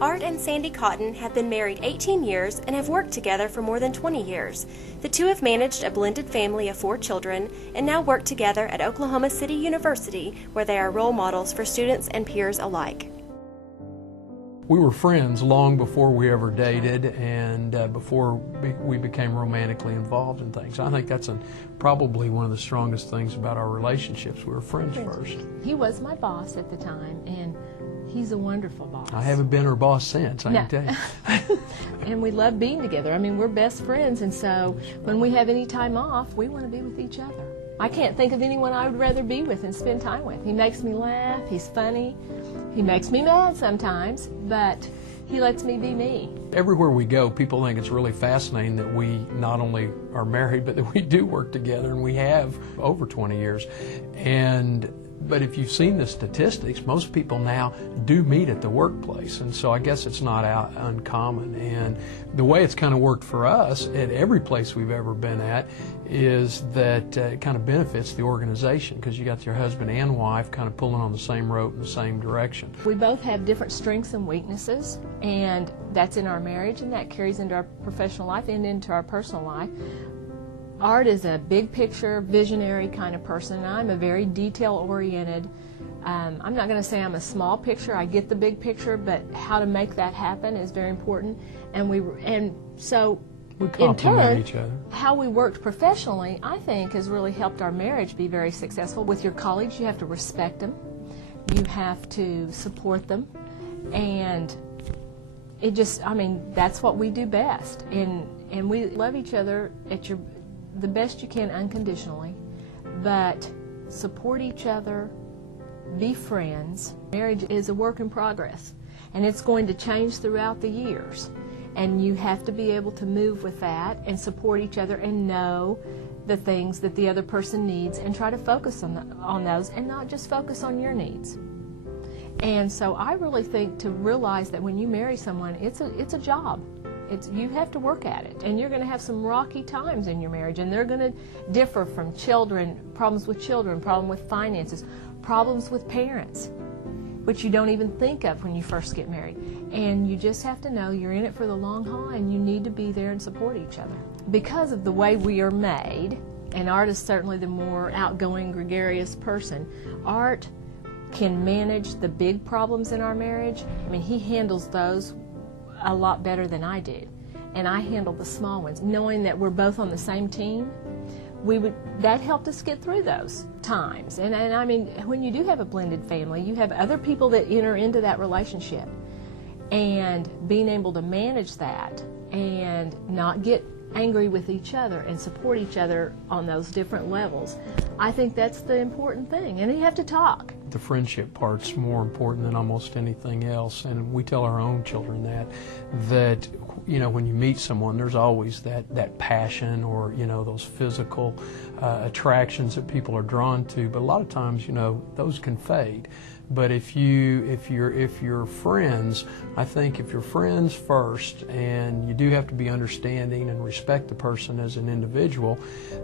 Art and Sandy Cotton have been married 18 years and have worked together for more than 20 years. The two have managed a blended family of 4 children and now work together at Oklahoma City University, where they are role models for students and peers alike. We were friends long before we ever dated and before we became romantically involved in things. I think that's probably one of the strongest things about our relationships. We were friends first. He was my boss at the time, and he's a wonderful boss. I haven't been her boss since, I can tell you. And we love being together. I mean, we're best friends, and so when we have any time off, we want to be with each other. I can't think of anyone I would rather be with and spend time with. He makes me laugh, he's funny, he makes me mad sometimes, but he lets me be me. Everywhere we go, people think it's really fascinating that we not only are married, but that we do work together, and we have over 20 years. But if you've seen the statistics, most people now do meet at the workplace, and so I guess it's not uncommon. And the way it's kind of worked for us at every place we've ever been at is that it kind of benefits the organization, because you got your husband and wife kind of pulling on the same rope in the same direction. We both have different strengths and weaknesses, and that's in our marriage, and that carries into our professional life and into our personal life. Art is a big picture, visionary kind of person, and I'm a very detail-oriented. I'm not going to say I'm a small picture. I get the big picture, but how to make that happen is very important. And so we in turn, each other. How we worked professionally, I think, has really helped our marriage be very successful. With your colleagues, you have to respect them, you have to support them, and it just, I mean, that's what we do best. And we love each other at the best you can unconditionally, but support each other, be friends. Marriage is a work in progress, and it's going to change throughout the years, and you have to be able to move with that and support each other and know the things that the other person needs and try to focus on those and not just focus on your needs. And so I really think to realize that when you marry someone, it's a job. You have to work at it, and you're going to have some rocky times in your marriage, and they're going to differ from children, problems with finances, problems with parents, which you don't even think of when you first get married. And you just have to know you're in it for the long haul, and you need to be there and support each other. Because of the way we are made, and Art is certainly the more outgoing, gregarious person, Art can manage the big problems in our marriage. I mean, he handles those a lot better than I did, and I handled the small ones. Knowing that we're both on the same team, that helped us get through those times. And I mean, when you do have a blended family, you have other people that enter into that relationship, and being able to manage that and not get angry with each other and support each other on those different levels, I think that's the important thing. And you have to talk. The friendship part's more important than almost anything else, and we tell our own children that you know, when you meet someone, there's always that passion or, you know, those physical attractions that people are drawn to, but a lot of times, you know, those can fade. But if you're friends, I think if you're friends first, and you do have to be understanding and respect the person as an individual,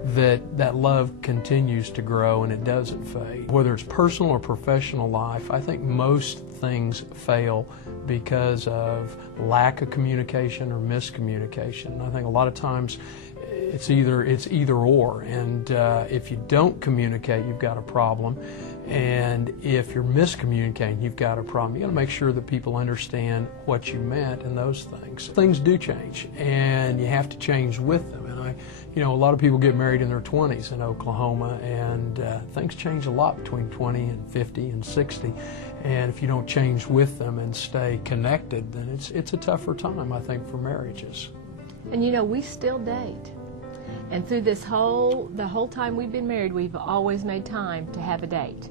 that love continues to grow and it doesn't fade. Whether it's personal or professional life, I think most things fail because of lack of communication or miscommunication. I think a lot of times it's either or, and if you don't communicate, you've got a problem. And if you're miscommunicating, you've got a problem. You got to make sure that people understand what you meant and those things. Things do change, and you have to change with them. And you know, a lot of people get married in their 20s in Oklahoma, and things change a lot between 20 and 50 and 60. And if you don't change with them and stay connected, then it's a tougher time, I think, for marriages. And you know, we still date. And through the whole time we've been married, we've always made time to have a date.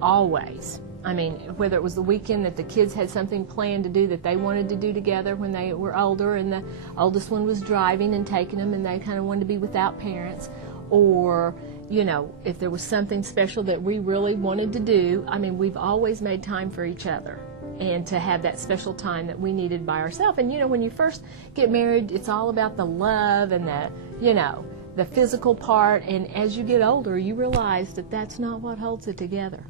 Always. I mean, whether it was the weekend that the kids had something planned to do that they wanted to do together when they were older, and the oldest one was driving and taking them, and they kind of wanted to be without parents, or, you know, if there was something special that we really wanted to do, I mean, we've always made time for each other and to have that special time that we needed by ourselves. And, you know, when you first get married, it's all about the love and the, you know, the physical part, and as you get older, you realize that that's not what holds it together.